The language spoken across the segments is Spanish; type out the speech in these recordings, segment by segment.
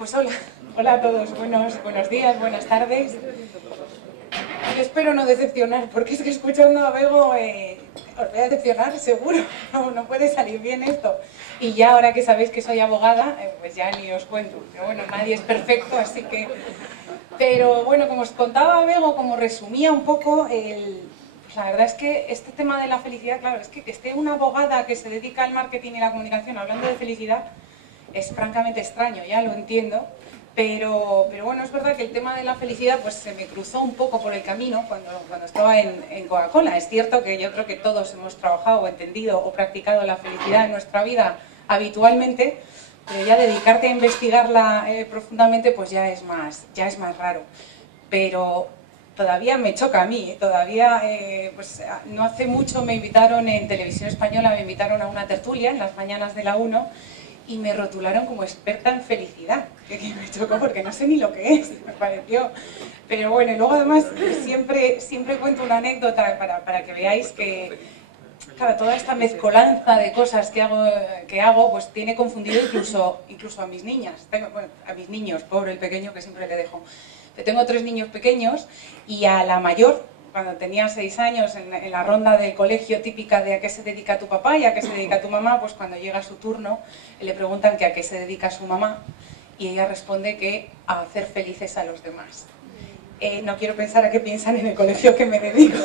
Pues hola, hola a todos, buenos días, buenas tardes. Yo espero no decepcionar, porque es que escuchando a Bego os voy a decepcionar seguro, no puede salir bien esto. Y ya ahora que sabéis que soy abogada, pues ya ni os cuento. Pero bueno, nadie es perfecto, así que... Pero bueno, como os contaba Bego, como resumía un poco, pues la verdad es que este tema de la felicidad, claro, es que esté una abogada que se dedica al marketing y la comunicación hablando de felicidad, es francamente extraño, ya lo entiendo, pero bueno, es verdad que el tema de la felicidad pues se me cruzó un poco por el camino cuando estaba en Coca-Cola. Es cierto que yo creo que todos hemos trabajado o entendido o practicado la felicidad en nuestra vida habitualmente, pero ya dedicarte a investigarla profundamente pues ya es más raro. Pero todavía me choca a mí, todavía, pues no hace mucho me invitaron en Televisión Española, me invitaron a una tertulia en las mañanas de la 1 y me rotularon como experta en felicidad, que me chocó porque no sé ni lo que es, me pareció. Pero bueno, y luego además siempre cuento una anécdota para que veáis que, claro, toda esta mezcolanza de cosas que hago pues tiene confundido incluso a mis niñas, bueno, a mis niños, pobre el pequeño que siempre le dejo. Tengo 3 niños pequeños y a la mayor, cuando tenía 6 años, en la ronda del colegio típica de a qué se dedica tu papá y a qué se dedica tu mamá, pues cuando llega su turno le preguntan que a qué se dedica su mamá y ella responde que a hacer felices a los demás. No quiero pensar a qué piensan en el colegio que me dedico,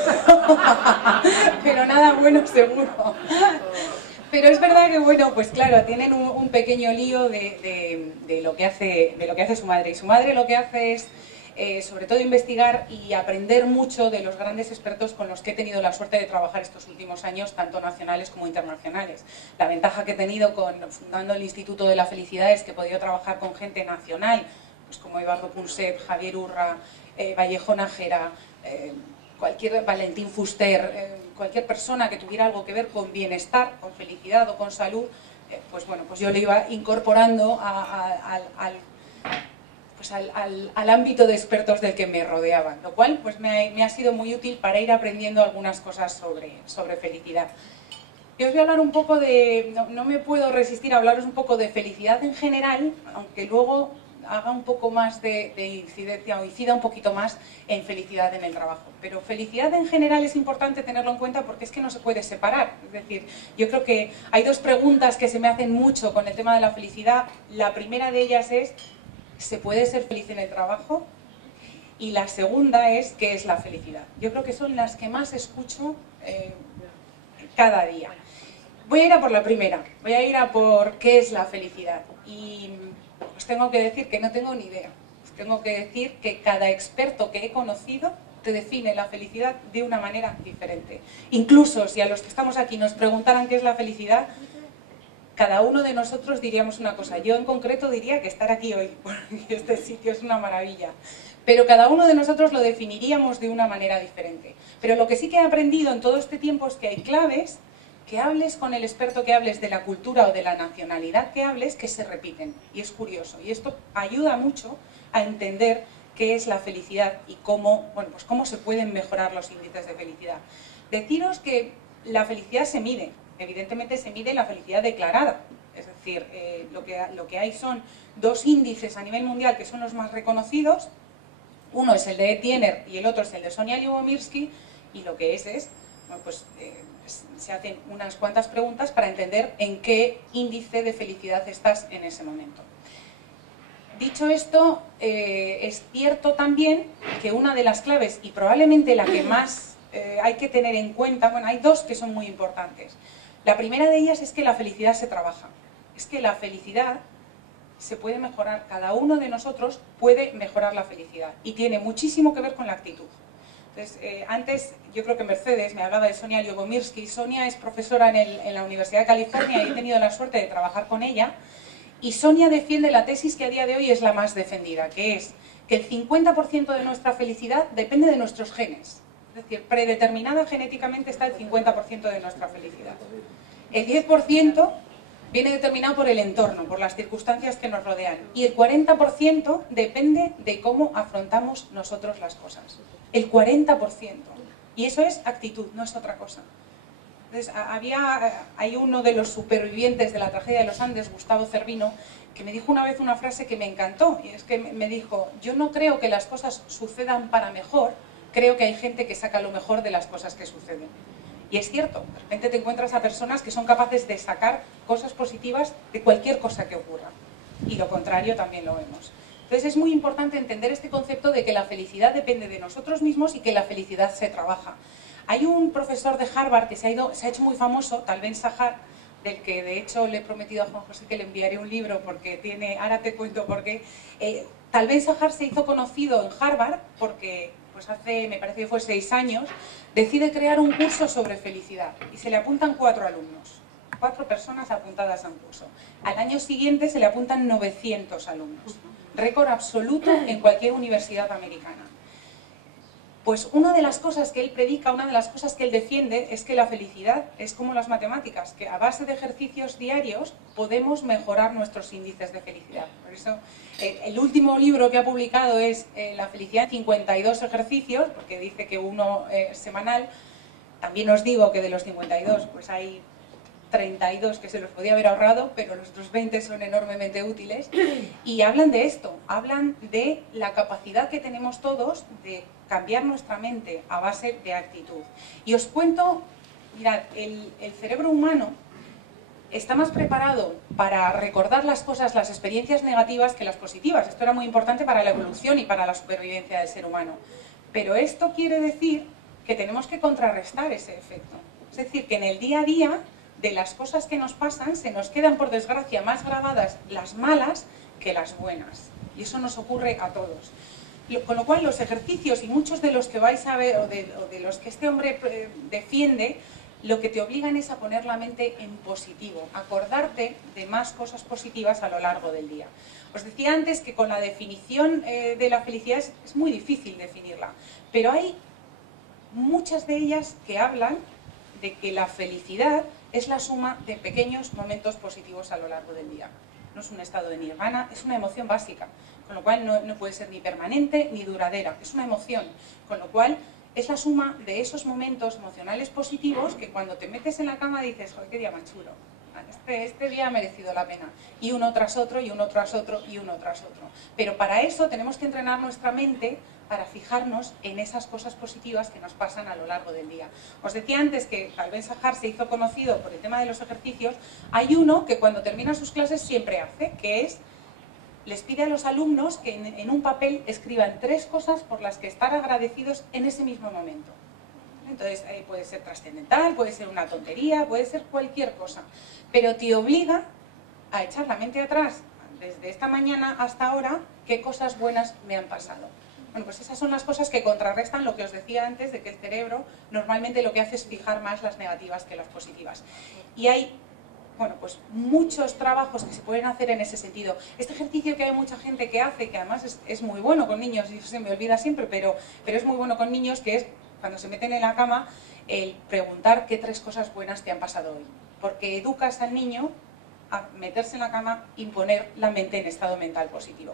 pero nada bueno seguro. Pero es verdad que, bueno, pues claro, tienen un pequeño lío de lo que hace su madre. Y su madre lo que hace es, sobre todo, investigar y aprender mucho de los grandes expertos con los que he tenido la suerte de trabajar estos últimos años, tanto nacionales como internacionales. La ventaja que he tenido fundando el Instituto de la Felicidad es que he podido trabajar con gente nacional, pues como Eduardo Punset, Javier Urra, Vallejo Nájera, Valentín Fuster, cualquier persona que tuviera algo que ver con bienestar, con felicidad o con salud, pues bueno, pues yo le iba incorporando al ámbito de expertos del que me rodeaban, lo cual pues me ha sido muy útil para ir aprendiendo algunas cosas sobre felicidad. Yo os voy a hablar un poco no me puedo resistir a hablaros un poco de felicidad en general, aunque luego haga un poco más de incidencia o incida un poquito más en felicidad en el trabajo. Pero felicidad en general es importante tenerlo en cuenta porque es que no se puede separar. Es decir, yo creo que hay 2 preguntas que se me hacen mucho con el tema de la felicidad. La primera de ellas es, ¿se puede ser feliz en el trabajo? Y la segunda es, ¿qué es la felicidad? Yo creo que son las que más escucho cada día. Voy a ir a por la primera, voy a ir a por qué es la felicidad. Y os tengo que decir que no tengo ni idea. Os tengo que decir que cada experto que he conocido te define la felicidad de una manera diferente. Incluso si a los que estamos aquí nos preguntaran qué es la felicidad, cada uno de nosotros diríamos una cosa. Yo en concreto diría que estar aquí hoy, porque este sitio es una maravilla. Pero cada uno de nosotros lo definiríamos de una manera diferente. Pero lo que sí que he aprendido en todo este tiempo es que hay claves que hables con el experto, que hables de la cultura o de la nacionalidad que hables, que se repiten. Y es curioso. Y esto ayuda mucho a entender qué es la felicidad y cómo se pueden mejorar los índices de felicidad. Deciros que la felicidad se mide. Evidentemente se mide la felicidad declarada. Es decir, lo que hay son 2 índices a nivel mundial que son los más reconocidos. Uno es el de Tiener y el otro es el de Sonia Lyubomirsky. Y lo que es bueno, pues, se hacen unas cuantas preguntas para entender en qué índice de felicidad estás en ese momento. Dicho esto, es cierto también que una de las claves, y probablemente la que más hay que tener en cuenta, bueno, hay 2 que son muy importantes. La primera de ellas es que la felicidad se trabaja. Es que la felicidad se puede mejorar, cada uno de nosotros puede mejorar la felicidad y tiene muchísimo que ver con la actitud. Entonces, antes yo creo que Mercedes me hablaba de Sonia Lyubomirsky. Sonia es profesora en la Universidad de California y he tenido la suerte de trabajar con ella. Y Sonia defiende la tesis que a día de hoy es la más defendida, que es que el 50% de nuestra felicidad depende de nuestros genes. Es decir, predeterminada genéticamente está el 50% de nuestra felicidad. El 10% viene determinado por el entorno, por las circunstancias que nos rodean. Y el 40% depende de cómo afrontamos nosotros las cosas. El 40%. Y eso es actitud, no es otra cosa. Entonces, hay uno de los supervivientes de la tragedia de los Andes, Gustavo Cervino, que me dijo una vez una frase que me encantó, y es que me dijo: yo no creo que las cosas sucedan para mejor, creo que hay gente que saca lo mejor de las cosas que suceden. Y es cierto, de repente te encuentras a personas que son capaces de sacar cosas positivas de cualquier cosa que ocurra, y lo contrario también lo vemos. Entonces es muy importante entender este concepto de que la felicidad depende de nosotros mismos y que la felicidad se trabaja. Hay un profesor de Harvard que se ha hecho muy famoso, Tal Ben-Shahar, del que de hecho le he prometido a Juan José que le enviaré un libro porque tiene, ahora te cuento por qué. Tal Ben-Shahar se hizo conocido en Harvard porque pues hace, me parece que fue 6 años, decide crear un curso sobre felicidad y se le apuntan 4 alumnos, 4 personas apuntadas a un curso. Al año siguiente se le apuntan 900 alumnos, récord absoluto en cualquier universidad americana. Pues una de las cosas que él predica, una de las cosas que él defiende es que la felicidad es como las matemáticas, que a base de ejercicios diarios podemos mejorar nuestros índices de felicidad. Por eso el último libro que ha publicado es La felicidad en 52 ejercicios, porque dice que uno semanal. También os digo que de los 52 pues hay 32 que se los podía haber ahorrado, pero los otros 20 son enormemente útiles, y hablan de esto, hablan de la capacidad que tenemos todos de cambiar nuestra mente a base de actitud. Y os cuento, mirad, el cerebro humano está más preparado para recordar las cosas, las experiencias negativas que las positivas. Esto era muy importante para la evolución y para la supervivencia del ser humano. Pero esto quiere decir que tenemos que contrarrestar ese efecto. Es decir, que en el día a día de las cosas que nos pasan, se nos quedan por desgracia más grabadas las malas que las buenas. Y eso nos ocurre a todos. Con lo cual los ejercicios, y muchos de los que vais a ver, o de los que este hombre defiende, lo que te obligan es a poner la mente en positivo, acordarte de más cosas positivas a lo largo del día. Os decía antes que con la definición de la felicidad es muy difícil definirla, pero hay muchas de ellas que hablan de que la felicidad es la suma de pequeños momentos positivos a lo largo del día. No es un estado de nirvana, es una emoción básica, con lo cual no puede ser ni permanente ni duradera, es una emoción, con lo cual es la suma de esos momentos emocionales positivos que cuando te metes en la cama dices: joder, qué día más chulo, este día ha merecido la pena, y uno tras otro, y uno tras otro, y uno tras otro. Pero para eso tenemos que entrenar nuestra mente para fijarnos en esas cosas positivas que nos pasan a lo largo del día. Os decía antes que Tal Ben-Shahar se hizo conocido por el tema de los ejercicios. Hay uno que cuando termina sus clases siempre hace, que es, les pide a los alumnos que en un papel escriban 3 cosas por las que estar agradecidos en ese mismo momento. Entonces puede ser trascendental, puede ser una tontería, puede ser cualquier cosa, pero te obliga a echar la mente atrás, desde esta mañana hasta ahora, qué cosas buenas me han pasado. Bueno, pues esas son las cosas que contrarrestan lo que os decía antes, de que el cerebro normalmente lo que hace es fijar más las negativas que las positivas. Y hay, bueno, pues muchos trabajos que se pueden hacer en ese sentido. Este ejercicio que hay mucha gente que hace, que además es muy bueno con niños, y se me olvida siempre, pero es muy bueno con niños, que es cuando se meten en la cama, el preguntar qué 3 cosas buenas te han pasado hoy. Porque educas al niño a meterse en la cama y poner la mente en estado mental positivo.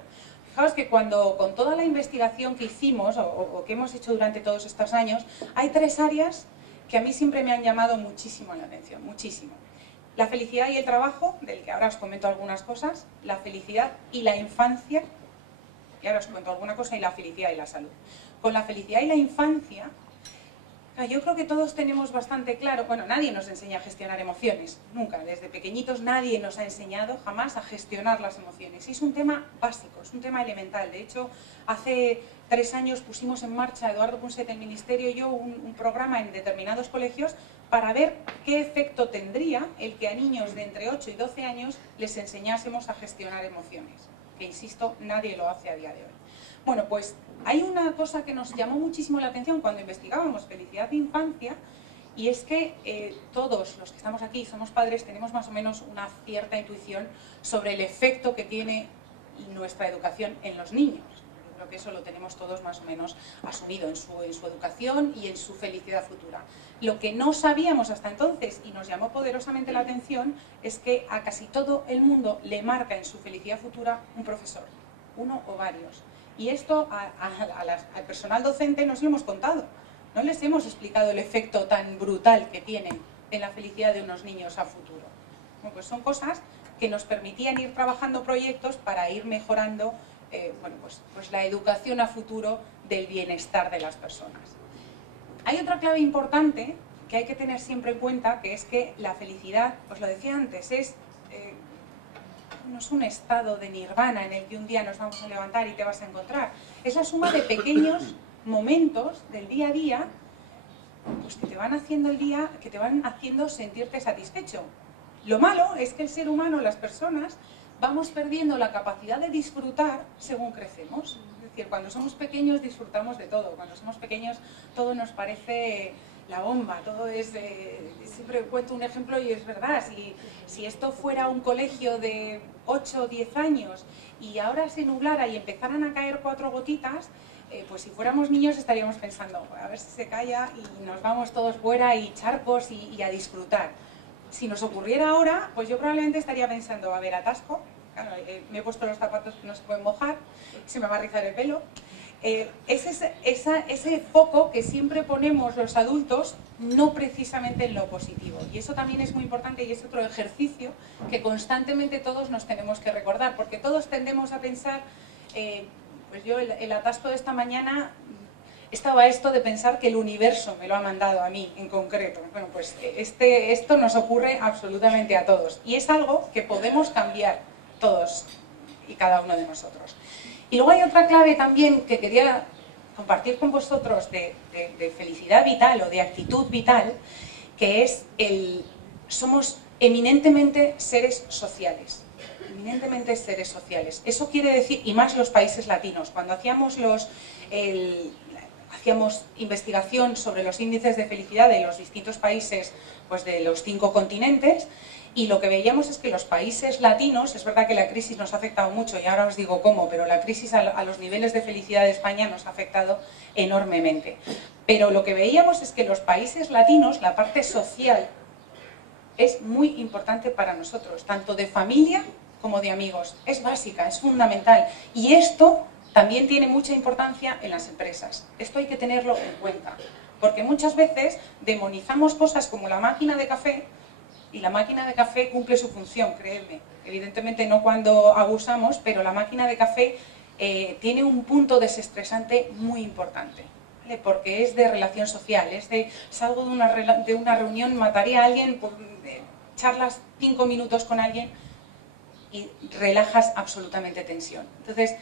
Fijaos que cuando, con toda la investigación que hicimos o que hemos hecho durante todos estos años, hay 3 áreas que a mí siempre me han llamado muchísimo la atención, muchísimo. La felicidad y el trabajo, del que ahora os comento algunas cosas, la felicidad y la infancia, y ahora os comento alguna cosa, y la felicidad y la salud. Con la felicidad y la infancia, yo creo que todos tenemos bastante claro, bueno, nadie nos enseña a gestionar emociones, nunca, desde pequeñitos nadie nos ha enseñado jamás a gestionar las emociones. Y es un tema básico, es un tema elemental. De hecho, hace 3 años pusimos en marcha, Eduardo Punset, el Ministerio y yo, un programa en determinados colegios para ver qué efecto tendría el que a niños de entre 8 y 12 años les enseñásemos a gestionar emociones, que insisto, nadie lo hace a día de hoy. Bueno, pues hay una cosa que nos llamó muchísimo la atención cuando investigábamos felicidad de infancia, y es que todos los que estamos aquí, somos padres, tenemos más o menos una cierta intuición sobre el efecto que tiene nuestra educación en los niños. Yo creo que eso lo tenemos todos más o menos asumido en su educación y en su felicidad futura. Lo que no sabíamos hasta entonces, y nos llamó poderosamente la atención, es que a casi todo el mundo le marca en su felicidad futura un profesor, uno o varios. Y esto al personal docente nos lo hemos contado, no les hemos explicado el efecto tan brutal que tienen en la felicidad de unos niños a futuro? Bueno, pues son cosas que nos permitían ir trabajando proyectos para ir mejorando bueno, pues la educación a futuro del bienestar de las personas. Hay otra clave importante que hay que tener siempre en cuenta, que es que la felicidad, os lo decía antes, no es un estado de nirvana en el que un día nos vamos a levantar y te vas a encontrar. Es la suma de pequeños momentos del día a día, pues que te van haciendo el día, que te van haciendo sentirte satisfecho. Lo malo es que el ser humano, las personas, vamos perdiendo la capacidad de disfrutar según crecemos. Es decir, cuando somos pequeños disfrutamos de todo. Cuando somos pequeños todo nos parece la bomba, todo es... siempre cuento un ejemplo y es verdad, si esto fuera un colegio de 8 o 10 años y ahora se nublara y empezaran a caer 4 gotitas, pues si fuéramos niños estaríamos pensando, a ver si se calla y nos vamos todos fuera y charcos y a disfrutar. Si nos ocurriera ahora, pues yo probablemente estaría pensando, a ver, atasco, claro, me he puesto los zapatos que no se pueden mojar, se me va a rizar el pelo. Es ese foco que siempre ponemos los adultos, no precisamente en lo positivo. Y eso también es muy importante y es otro ejercicio que constantemente todos nos tenemos que recordar, porque todos tendemos a pensar, pues yo el atasco de esta mañana... estaba esto de pensar que el universo me lo ha mandado a mí en concreto. Bueno, pues esto nos ocurre absolutamente a todos y es algo que podemos cambiar todos y cada uno de nosotros. Y luego hay otra clave también que quería compartir con vosotros de felicidad vital o de actitud vital, que es somos eminentemente seres sociales. Eminentemente seres sociales. Eso quiere decir, y más los países latinos, cuando hacíamos hacíamos investigación sobre los índices de felicidad de los distintos países, pues de los 5 continentes, y lo que veíamos es que los países latinos, es verdad que la crisis nos ha afectado mucho, y ahora os digo cómo, pero la crisis a los niveles de felicidad de España nos ha afectado enormemente. Pero lo que veíamos es que los países latinos, la parte social, es muy importante para nosotros, tanto de familia como de amigos. Es básica, es fundamental. Y esto también tiene mucha importancia en las empresas. Esto hay que tenerlo en cuenta, porque muchas veces demonizamos cosas como la máquina de café, y la máquina de café cumple su función, créeme. Evidentemente no cuando abusamos, pero la máquina de café tiene un punto desestresante muy importante, ¿vale? Porque es de relación social, salgo de una reunión, mataré a alguien, charlas 5 minutos con alguien y relajas absolutamente tensión. Entonces,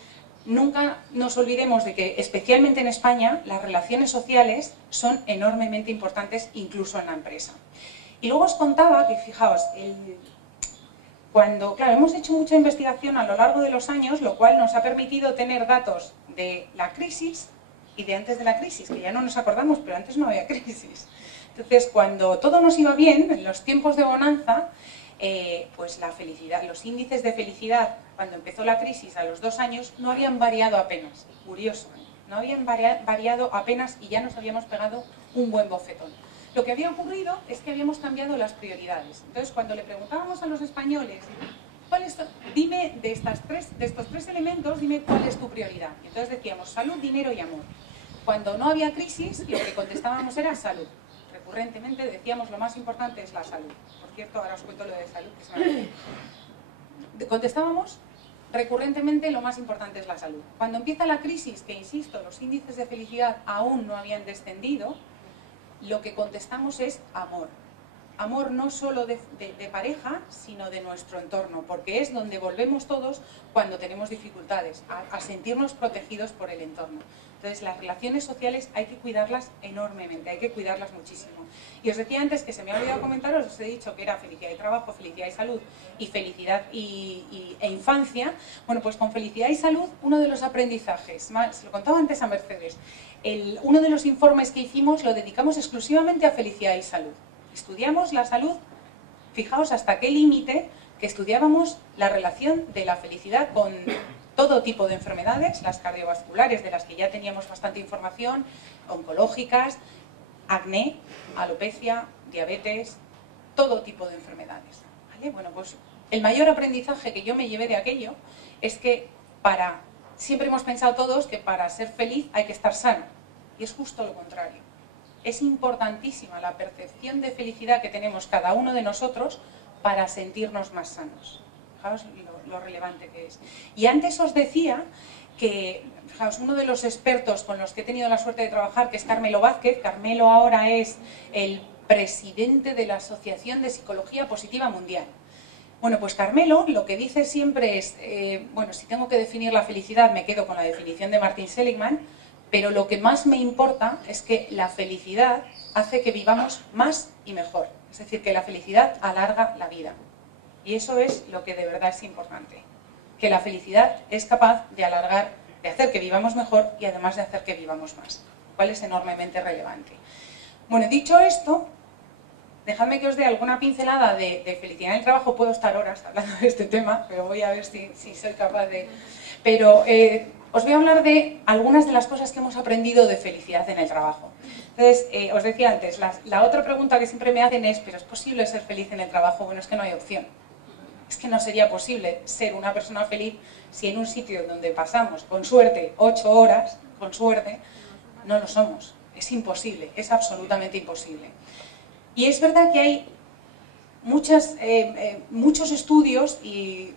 nunca nos olvidemos de que, especialmente en España, las relaciones sociales son enormemente importantes incluso en la empresa. Y luego os contaba que, fijaos, claro, hemos hecho mucha investigación a lo largo de los años, lo cual nos ha permitido tener datos de la crisis y de antes de la crisis, que ya no nos acordamos, pero antes no había crisis. Entonces, cuando todo nos iba bien, en los tiempos de bonanza, pues la felicidad, los índices de felicidad, cuando empezó la crisis a los 2 años, no habían variado apenas. Curioso, ¿eh? No habían variado apenas y ya nos habíamos pegado un buen bofetón. Lo que había ocurrido es que habíamos cambiado las prioridades. Entonces, cuando le preguntábamos a los españoles, dime de estos 3 elementos, dime cuál es tu prioridad. Entonces decíamos salud, dinero y amor. Cuando no había crisis, lo que contestábamos era salud. Recurrentemente decíamos lo más importante es la salud. Por cierto, ahora os cuento lo de salud, que se me ha olvidado. Contestábamos recurrentemente lo más importante es la salud. Cuando empieza la crisis, que insisto, los índices de felicidad aún no habían descendido, lo que contestamos es amor. Amor no solo de pareja, sino de nuestro entorno, porque es donde volvemos todos cuando tenemos dificultades, a sentirnos protegidos por el entorno. Entonces, las relaciones sociales hay que cuidarlas enormemente, hay que cuidarlas muchísimo. Y os decía antes que se me ha olvidado comentaros, os he dicho que era felicidad y trabajo, felicidad y salud, y felicidad e infancia. Bueno, pues con felicidad y salud, uno de los aprendizajes, se lo contaba antes a Mercedes, uno de los informes que hicimos lo dedicamos exclusivamente a felicidad y salud. Estudiamos la salud, fijaos hasta qué límite, que estudiábamos la relación de la felicidad con todo tipo de enfermedades, las cardiovasculares, de las que ya teníamos bastante información, oncológicas, acné, alopecia, diabetes, todo tipo de enfermedades, ¿vale? Bueno, pues el mayor aprendizaje que yo me llevé de aquello es que siempre hemos pensado todos que para ser feliz hay que estar sano, y es justo lo contrario. Es importantísima la percepción de felicidad que tenemos cada uno de nosotros para sentirnos más sanos. Fijaos lo relevante que es. Y antes os decía que, fijaos, uno de los expertos con los que he tenido la suerte de trabajar, que es Carmelo Vázquez. Carmelo ahora es el presidente de la Asociación de Psicología Positiva Mundial. Bueno, pues Carmelo lo que dice siempre es, bueno, si tengo que definir la felicidad me quedo con la definición de Martin Seligman, pero lo que más me importa es que la felicidad hace que vivamos más y mejor. Es decir, que la felicidad alarga la vida. Y eso es lo que de verdad es importante. Que la felicidad es capaz de alargar, de hacer que vivamos mejor y además de hacer que vivamos más. Lo cual es enormemente relevante. Bueno, dicho esto, dejadme que os dé alguna pincelada de felicidad en el trabajo. Puedo estar horas hablando de este tema, pero voy a ver si soy capaz de... Pero os voy a hablar de algunas de las cosas que hemos aprendido de felicidad en el trabajo. Entonces, os decía antes, la otra pregunta que siempre me hacen es, ¿pero es posible ser feliz en el trabajo? Bueno, es que no hay opción. Es que no sería posible ser una persona feliz si en un sitio donde pasamos, con suerte, 8 horas, con suerte, no lo somos. Es imposible, es absolutamente imposible. Y es verdad que hay muchos estudios y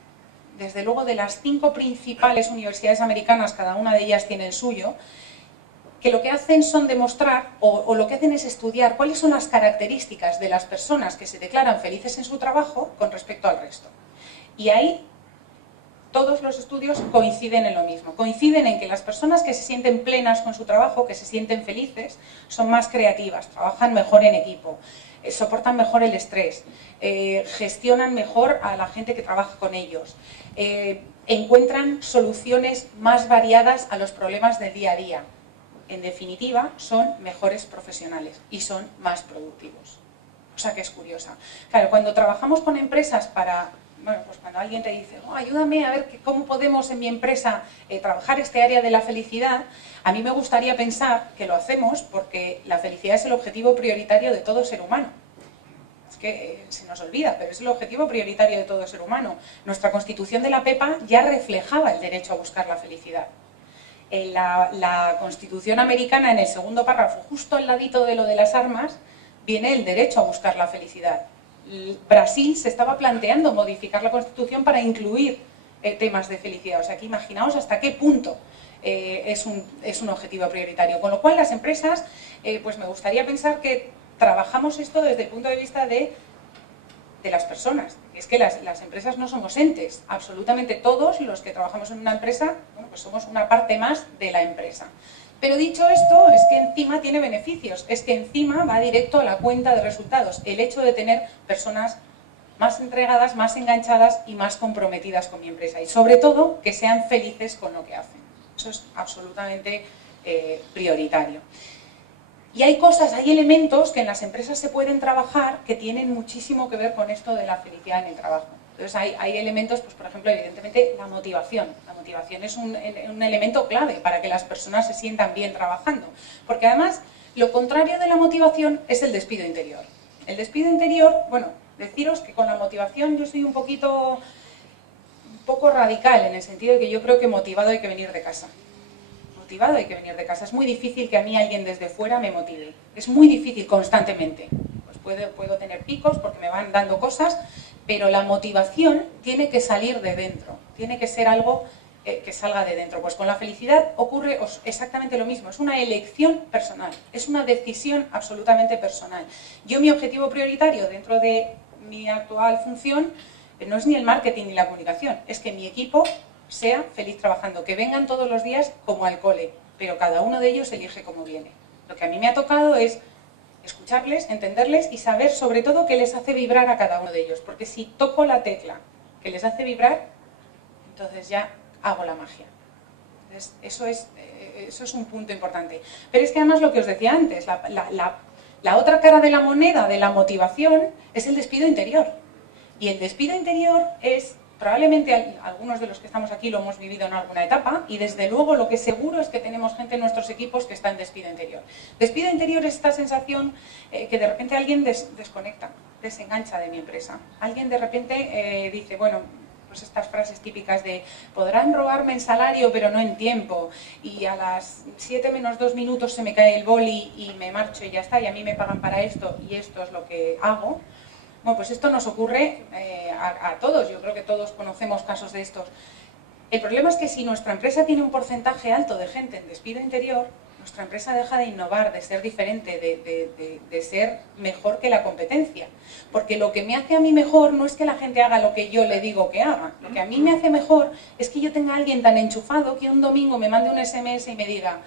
desde luego de las 5 principales universidades americanas, cada una de ellas tiene el suyo, que lo que hacen son demostrar, o lo que hacen es estudiar cuáles son las características de las personas que se declaran felices en su trabajo con respecto al resto. Y ahí todos los estudios coinciden en lo mismo. Coinciden en que las personas que se sienten plenas con su trabajo, que se sienten felices, son más creativas, trabajan mejor en equipo, soportan mejor el estrés, gestionan mejor a la gente que trabaja con ellos, encuentran soluciones más variadas a los problemas del día a día. En definitiva, son mejores profesionales y son más productivos. Cosa que es curiosa. Claro, cuando trabajamos con empresas para... Bueno, pues cuando alguien te dice, oh, ayúdame a ver cómo podemos en mi empresa trabajar este área de la felicidad, a mí me gustaría pensar que lo hacemos porque la felicidad es el objetivo prioritario de todo ser humano. Es que se nos olvida, pero es el objetivo prioritario de todo ser humano. Nuestra Constitución de la Pepa ya reflejaba el derecho a buscar la felicidad. La Constitución americana, en el segundo párrafo, justo al ladito de lo de las armas, viene el derecho a buscar la felicidad. Brasil se estaba planteando modificar la Constitución para incluir temas de felicidad. O sea, que imaginaos hasta qué punto es un objetivo prioritario. Con lo cual, las empresas, pues me gustaría pensar que trabajamos esto desde el punto de vista de las personas. Es que las empresas no somos entes. Absolutamente todos los que trabajamos en una empresa, bueno, pues somos una parte más de la empresa. Pero dicho esto, es que encima tiene beneficios, es que encima va directo a la cuenta de resultados, el hecho de tener personas más entregadas, más enganchadas y más comprometidas con mi empresa. Y sobre todo, que sean felices con lo que hacen. Eso es absolutamente prioritario. Y hay cosas, hay elementos que en las empresas se pueden trabajar que tienen muchísimo que ver con esto de la felicidad en el trabajo. Entonces hay elementos, pues por ejemplo, evidentemente la motivación. La motivación es un elemento clave para que las personas se sientan bien trabajando. Porque además, lo contrario de la motivación es el despido interior. El despido interior, bueno, deciros que con la motivación yo soy un poco radical en el sentido de que yo creo que motivado hay que venir de casa. Motivado hay que venir de casa. Es muy difícil que a mí alguien desde fuera me motive. Es muy difícil constantemente. Pues puedo tener picos porque me van dando cosas, pero la motivación tiene que salir de dentro, tiene que ser algo que salga de dentro. Pues con la felicidad ocurre exactamente lo mismo, es una elección personal, es una decisión absolutamente personal. Yo mi objetivo prioritario dentro de mi actual función no es ni el marketing ni la comunicación, es que mi equipo sea feliz trabajando, que vengan todos los días como al cole, pero cada uno de ellos elige cómo viene. Lo que a mí me ha tocado es escucharles, entenderles y saber sobre todo qué les hace vibrar a cada uno de ellos, porque si toco la tecla que les hace vibrar, entonces ya hago la magia. Entonces, eso es un punto importante. Pero es que además lo que os decía antes, la otra cara de la moneda de la motivación es el despido interior. Y el despido interior es, probablemente algunos de los que estamos aquí lo hemos vivido en alguna etapa, y desde luego lo que seguro es que tenemos gente en nuestros equipos que está en despido interior. Despido interior es esta sensación que de repente alguien desconecta, desengancha de mi empresa. Alguien de repente dice, bueno, pues estas frases típicas de podrán robarme en salario pero no en tiempo, y a las 7 menos 2 minutos se me cae el boli y me marcho y ya está, y a mí me pagan para esto y esto es lo que hago. Bueno, pues esto nos ocurre a todos, yo creo que todos conocemos casos de estos. El problema es que si nuestra empresa tiene un porcentaje alto de gente en despido interior, nuestra empresa deja de innovar, de ser diferente, de ser mejor que la competencia. Porque lo que me hace a mí mejor no es que la gente haga lo que yo le digo que haga. Lo que a mí me hace mejor es que yo tenga a alguien tan enchufado que un domingo me mande un SMS y me diga: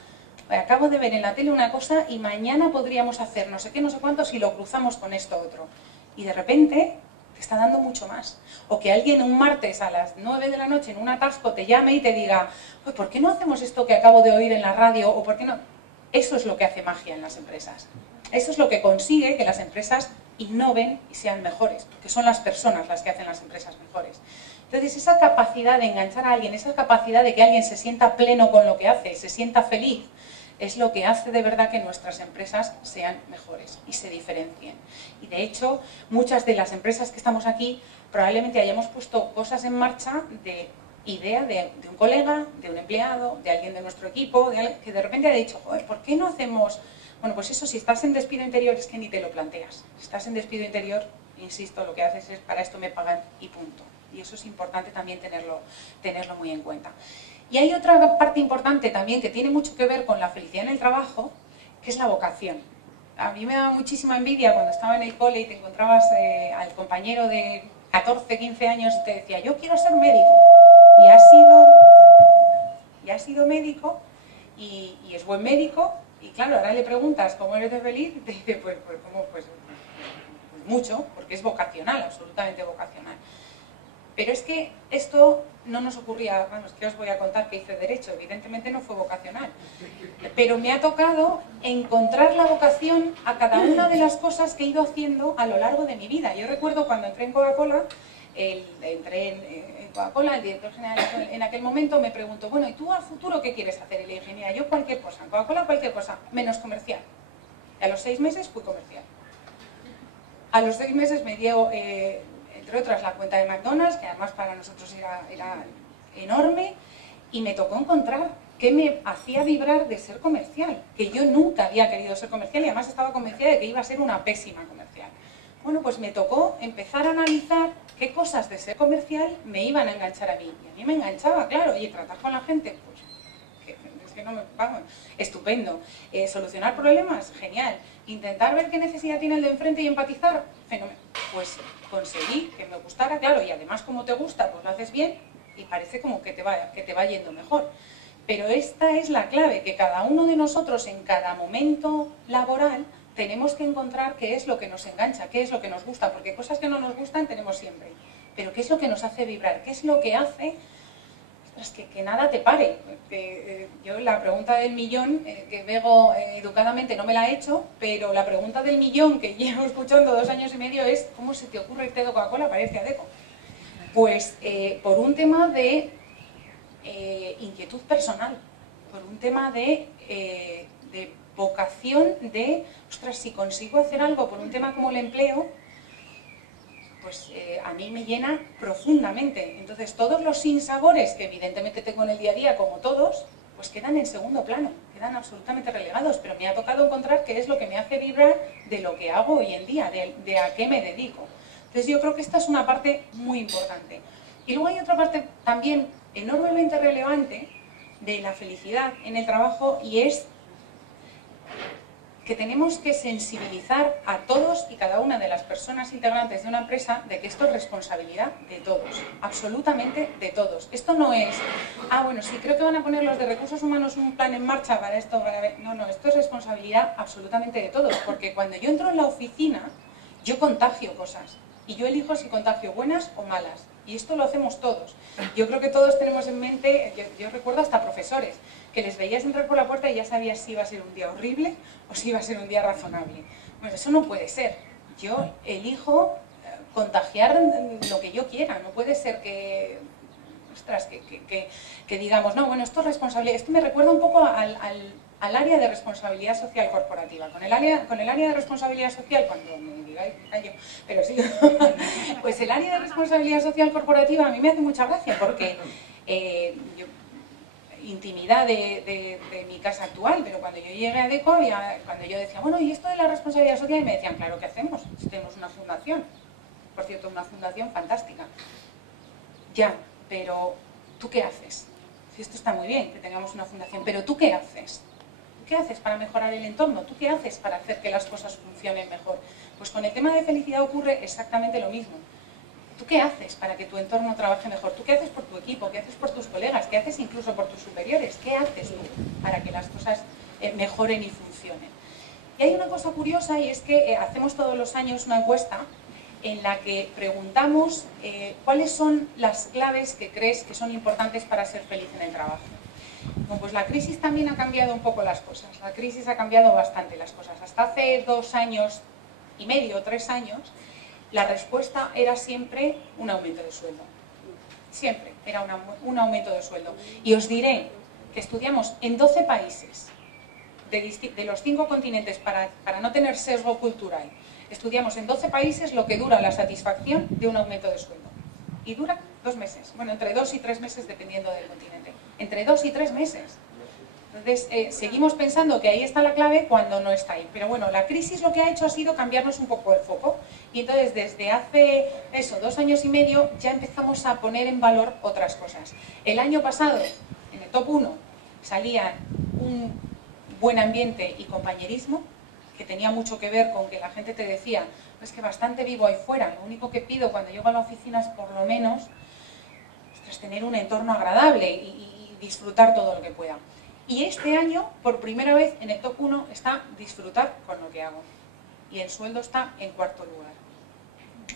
acabo de ver en la tele una cosa y mañana podríamos hacer no sé qué, no sé cuánto si lo cruzamos con esto otro. Y de repente te está dando mucho más. O que alguien un martes a las 9 de la noche en un atasco te llame y te diga: pues ¿por qué no hacemos esto que acabo de oír en la radio? O ¿por qué no? Eso es lo que hace magia en las empresas. Eso es lo que consigue que las empresas innoven y sean mejores, porque son las personas las que hacen las empresas mejores. Entonces, esa capacidad de enganchar a alguien, esa capacidad de que alguien se sienta pleno con lo que hace, se sienta feliz, es lo que hace de verdad que nuestras empresas sean mejores y se diferencien. Y de hecho, muchas de las empresas que estamos aquí probablemente hayamos puesto cosas en marcha de idea de un colega, de un empleado, de alguien de nuestro equipo, que de repente ha dicho: joder, ¿por qué no hacemos...? Bueno, pues eso, si estás en despido interior es que ni te lo planteas. Si estás en despido interior, insisto, lo que haces es: para esto me pagan y punto. Y eso es importante también tenerlo muy en cuenta. Y hay otra parte importante también que tiene mucho que ver con la felicidad en el trabajo, que es la vocación. A mí me daba muchísima envidia cuando estaba en el cole y te encontrabas al compañero de 14, 15 años y te decía: yo quiero ser médico. Y ha sido médico y es buen médico, y claro, ahora le preguntas ¿cómo eres de feliz? Y te dice: pues mucho, porque es vocacional, absolutamente vocacional. Pero es que esto no nos ocurría, vamos, que os voy a contar que hice Derecho, evidentemente no fue vocacional, pero me ha tocado encontrar la vocación a cada una de las cosas que he ido haciendo a lo largo de mi vida. Yo recuerdo cuando entré en Coca-Cola, entré en Coca-Cola, el director general en aquel momento me preguntó: bueno, ¿y tú a futuro qué quieres hacer? Y le dije: mira, yo cualquier cosa, en Coca-Cola cualquier cosa, menos comercial. Y a los 6 meses fui comercial. A los 6 meses me dio... entre otras, la cuenta de McDonald's, que además para nosotros era enorme, y me tocó encontrar qué me hacía vibrar de ser comercial, que yo nunca había querido ser comercial y además estaba convencida de que iba a ser una pésima comercial. Bueno, pues me tocó empezar a analizar qué cosas de ser comercial me iban a enganchar a mí. Y a mí me enganchaba, claro, y tratar con la gente, pues, es que no me... Vamos, estupendo. Solucionar problemas, genial. Intentar ver qué necesidad tiene el de enfrente y empatizar, fenómeno. Pues conseguí que me gustara, claro, y además como te gusta, pues lo haces bien y parece como que te va yendo mejor. Pero esta es la clave, que cada uno de nosotros en cada momento laboral tenemos que encontrar qué es lo que nos engancha, qué es lo que nos gusta, porque cosas que no nos gustan tenemos siempre, pero qué es lo que nos hace vibrar, qué es lo que hace que nada te pare. Yo la pregunta del millón, que Bego educadamente no me la ha hecho, pero la pregunta del millón que llevo escuchando 2 años y medio es: ¿cómo se te ocurre irte de Coca-Cola? Parece Adecco. Pues por un tema de inquietud personal, por un tema de vocación de, ostras, si consigo hacer algo por un tema como el empleo, pues a mí me llena profundamente. Entonces todos los sinsabores que evidentemente tengo en el día a día, como todos, pues quedan en segundo plano, quedan absolutamente relegados, pero me ha tocado encontrar qué es lo que me hace vibrar de lo que hago hoy en día, de a qué me dedico. Entonces yo creo que esta es una parte muy importante. Y luego hay otra parte también enormemente relevante de la felicidad en el trabajo, y es que tenemos que sensibilizar a todos y cada una de las personas integrantes de una empresa de que esto es responsabilidad de todos, absolutamente de todos. Esto no es: bueno, sí, creo que van a poner los de recursos humanos un plan en marcha para esto, para ver. No, esto es responsabilidad absolutamente de todos, porque cuando yo entro en la oficina, yo contagio cosas, y yo elijo si contagio buenas o malas, y esto lo hacemos todos. Yo creo que todos tenemos en mente, yo recuerdo hasta profesores, que les veías entrar por la puerta y ya sabías si iba a ser un día horrible o si iba a ser un día razonable. Bueno, eso no puede ser. Yo elijo contagiar lo que yo quiera. No puede ser que ostras, que digamos, no, bueno, esto es responsabilidad. Esto me recuerda un poco al área de responsabilidad social corporativa. Con el área de responsabilidad social, cuando me digáis, me callo, pero sí, pues el área de responsabilidad social corporativa a mí me hace mucha gracia porque intimidad de mi casa actual, pero cuando yo llegué a DECO, cuando yo decía, bueno, ¿y esto de la responsabilidad social? Y me decían, claro, ¿qué hacemos? Si tenemos una fundación. Por cierto, una fundación fantástica. Ya, pero ¿tú qué haces? Si esto está muy bien, que tengamos una fundación, pero ¿tú qué haces? ¿Tú qué haces para mejorar el entorno? ¿Tú qué haces para hacer que las cosas funcionen mejor? Pues con el tema de felicidad ocurre exactamente lo mismo. ¿Tú qué haces para que tu entorno trabaje mejor? ¿Tú qué haces por tu equipo? ¿Qué haces por tus colegas? ¿Qué haces incluso por tus superiores? ¿Qué haces tú para que las cosas mejoren y funcionen? Y hay una cosa curiosa y es que hacemos todos los años una encuesta en la que preguntamos cuáles son las claves que crees que son importantes para ser feliz en el trabajo. Bueno, pues la crisis también ha cambiado un poco las cosas. La crisis ha cambiado bastante las cosas. Hasta hace 2 años y medio, 3 años, la respuesta era siempre un aumento de sueldo. Siempre era un aumento de sueldo. Y os diré que estudiamos en 12 países de los 5 continentes para no tener sesgo cultural. Estudiamos en 12 países lo que dura la satisfacción de un aumento de sueldo. Y dura 2 meses. Bueno, entre 2 y 3 meses dependiendo del continente. Entre 2 y 3 meses. Entonces, seguimos pensando que ahí está la clave cuando no está ahí. Pero bueno, la crisis lo que ha hecho ha sido cambiarnos un poco el foco. Y entonces, desde hace 2 años y medio, ya empezamos a poner en valor otras cosas. El año pasado, en el top 1, salían un buen ambiente y compañerismo, que tenía mucho que ver con que la gente te decía, es que bastante vivo ahí fuera, lo único que pido cuando llego a la oficina es por lo menos tener un entorno agradable y disfrutar todo lo que pueda. Y este año, por primera vez en el top 1, está disfrutar con lo que hago. Y el sueldo está en 4º lugar.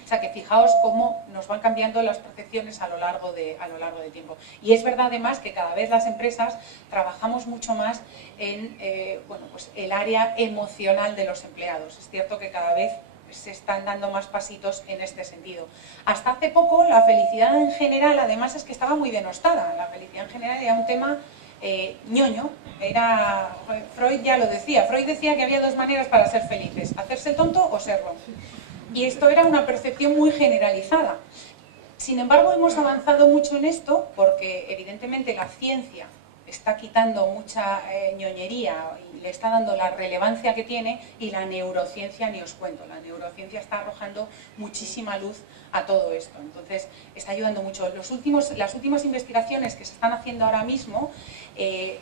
O sea que fijaos cómo nos van cambiando las percepciones a lo largo de tiempo. Y es verdad además que cada vez las empresas trabajamos mucho más en pues el área emocional de los empleados. Es cierto que cada vez se están dando más pasitos en este sentido. Hasta hace poco la felicidad en general además es que estaba muy denostada. La felicidad en general era un tema ñoño. Freud ya lo decía. Freud decía que había 2 maneras para ser felices: hacerse el tonto o serlo. Y esto era una percepción muy generalizada. Sin embargo, hemos avanzado mucho en esto porque evidentemente la ciencia está quitando mucha ñoñería y le está dando la relevancia que tiene, y la neurociencia ni os cuento. La neurociencia está arrojando muchísima luz a todo esto. Entonces, está ayudando mucho. Las últimas investigaciones que se están haciendo ahora mismo, que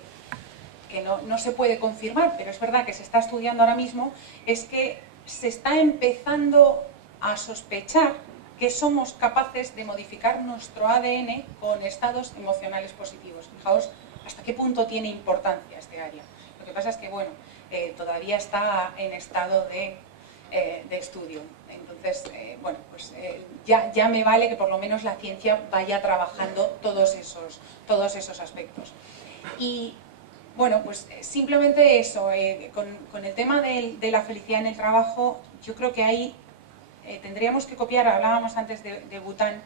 no se puede confirmar, pero es verdad que se está estudiando ahora mismo, es que se está empezando a sospechar que somos capaces de modificar nuestro ADN con estados emocionales positivos. Fijaos hasta qué punto tiene importancia este área. Lo que pasa es que, bueno, todavía está en estado de estudio. Entonces, bueno, pues ya me vale que por lo menos la ciencia vaya trabajando todos esos aspectos. Y bueno, pues simplemente eso, con el tema de la felicidad en el trabajo, yo creo que ahí tendríamos que copiar. Hablábamos antes de Bután.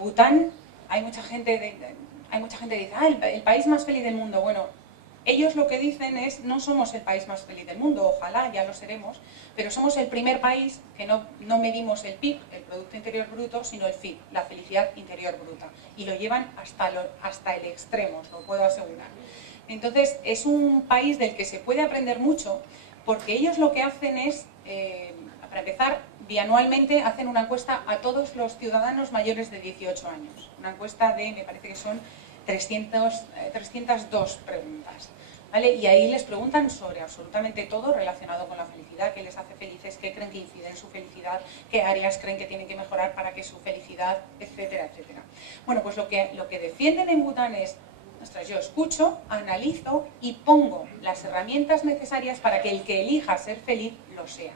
Bután, hay mucha gente que dice, el país más feliz del mundo. Bueno, ellos lo que dicen es, no somos el país más feliz del mundo, ojalá ya lo seremos, pero somos el primer país que no medimos el PIB, el Producto Interior Bruto, sino el FIB, la felicidad interior bruta. Y lo llevan hasta el extremo, os lo puedo asegurar. Entonces, es un país del que se puede aprender mucho, porque ellos lo que hacen es, para empezar, bianualmente hacen una encuesta a todos los ciudadanos mayores de 18 años. Una encuesta de, me parece que son 302 preguntas. ¿Vale? Y ahí les preguntan sobre absolutamente todo relacionado con la felicidad, qué les hace felices, qué creen que incide en su felicidad, qué áreas creen que tienen que mejorar para que su felicidad, etcétera, etcétera. Bueno, pues lo que defienden en Bután es, ostras, yo escucho, analizo y pongo las herramientas necesarias para que el que elija ser feliz lo sea.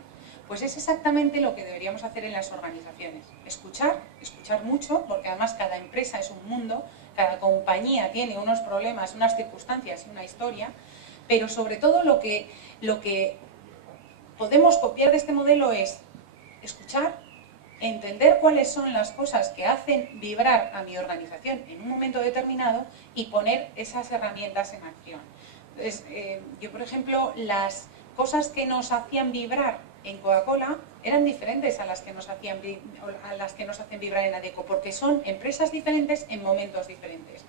Pues es exactamente lo que deberíamos hacer en las organizaciones. Escuchar mucho, porque además cada empresa es un mundo, cada compañía tiene unos problemas, unas circunstancias y una historia, pero sobre todo lo que podemos copiar de este modelo es escuchar, entender cuáles son las cosas que hacen vibrar a mi organización en un momento determinado y poner esas herramientas en acción. Entonces, yo, por ejemplo, las cosas que nos hacían vibrar en Coca-Cola eran diferentes a las que nos hacen vibrar en Adecco, porque son empresas diferentes en momentos diferentes.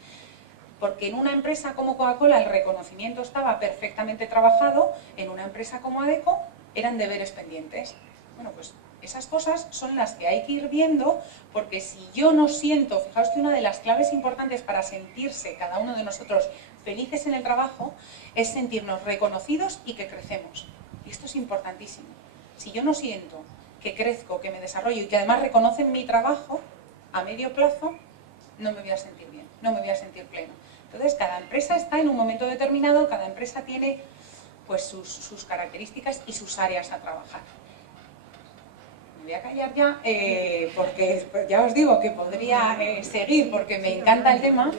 Porque en una empresa como Coca-Cola el reconocimiento estaba perfectamente trabajado, en una empresa como Adecco eran deberes pendientes. Bueno, pues esas cosas son las que hay que ir viendo, porque si yo no siento, fijaos que una de las claves importantes para sentirse cada uno de nosotros felices en el trabajo es sentirnos reconocidos y que crecemos. Y esto es importantísimo. Si yo no siento que crezco, que me desarrollo y que además reconocen mi trabajo a medio plazo, no me voy a sentir bien, no me voy a sentir pleno. Entonces, cada empresa está en un momento determinado, cada empresa tiene pues sus características y sus áreas a trabajar. Me voy a callar ya, porque ya os digo que podría seguir porque me encanta el tema,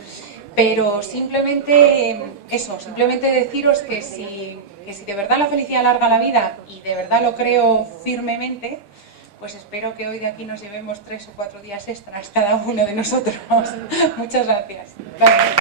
pero simplemente eso, simplemente deciros que si de verdad la felicidad alarga la vida, y de verdad lo creo firmemente, pues espero que hoy de aquí nos llevemos 3 o 4 días extras cada uno de nosotros. Muchas gracias. Gracias.